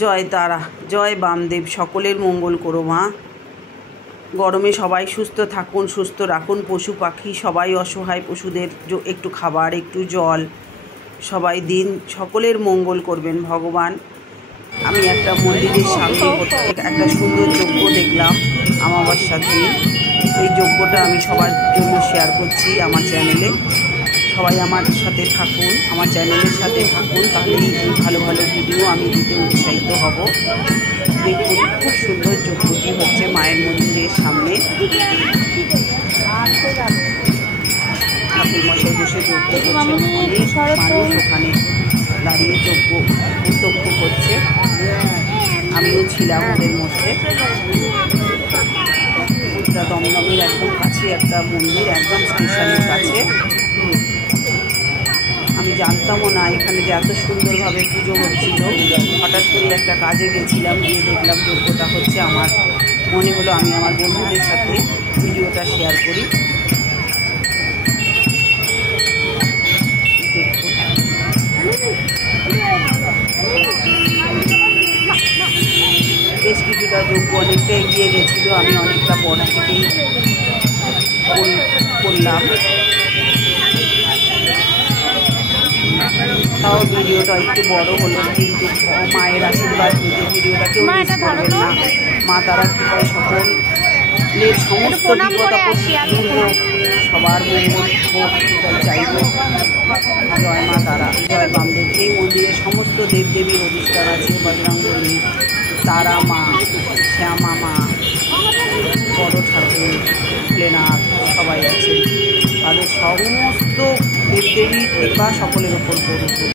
জয় তারা, জয় বামদেব, সকলের মঙ্গল করো মা। গরমে সবাই সুস্থ থাকুন, সুস্থ রাখুন পশু পাখি, সবাই অসহায় পশুদের একটু খাবার, একটু জল সবাই দিন, সকলের মঙ্গল করবেন ভগবান। আমি একটা মন্দিরের সামনে একটা সুন্দর যজ্ঞ দেখলাম আমাবস্যার দিন। এই যজ্ঞটা আমি সবার জন্য শেয়ার করছি আমার চ্যানেলে। সবাই আমার সাথে থাকুন, আমার চ্যানেলের সাথে থাকুন, তাহলেই এই ভালো ভালো ভিডিও আমি দিতে উৎসাহিত হব। দেখুন খুব সুন্দর যজ্ঞটি হচ্ছে মায়ের মন্দিরের সামনে। ঠাকুর মশাই বসে যজ্ঞ করছেন, অনেক মানুষ ওখানে দাঁড়িয়ে যজ্ঞ প্রত্যক্ষ করছে। আমিও ছিলাম ওদের মধ্যে। দমদমের একদম কাছে একটা মন্দির, একদম স্টেশনের কাছে। আমি জানতামও না এখানে যে এত সুন্দরভাবে পুজো হচ্ছিল। হঠাৎ করে একটা কাজে গেছিলাম, গিয়ে দেখলাম যজ্ঞটা হচ্ছে। আমার মনে হলো আমি আমার বন্ধুদের সাথে ভিডিওটা শেয়ার করি। বেশ কিছুটা যজ্ঞ অনেকটা এগিয়ে গেছিলো, আমি অনেকটা পর থেকেই করলাম। তাও ভিডিওটা একটু বড় হলো, কিন্তু মায়ের আশীর্বাদ নিতে ভিডিওটাকেও মিস করবেন না। মা তারা কৃপায় সকলের সমস্ত বিপদ সবার মঙ্গল হোক, চাইব। জয় মা তারা, জয় বামদেব। এই মন্দিরে সমস্ত দেবদেবীর অধিষ্ঠান আছে, বজরংবলী, তারা মা, শ্যামা মা, বড় ঠাকুর, ভোলেনাথ সবাই আছে। তাদের সমস্ত দেবদেবীর কৃপা সকলের ওপর করুন।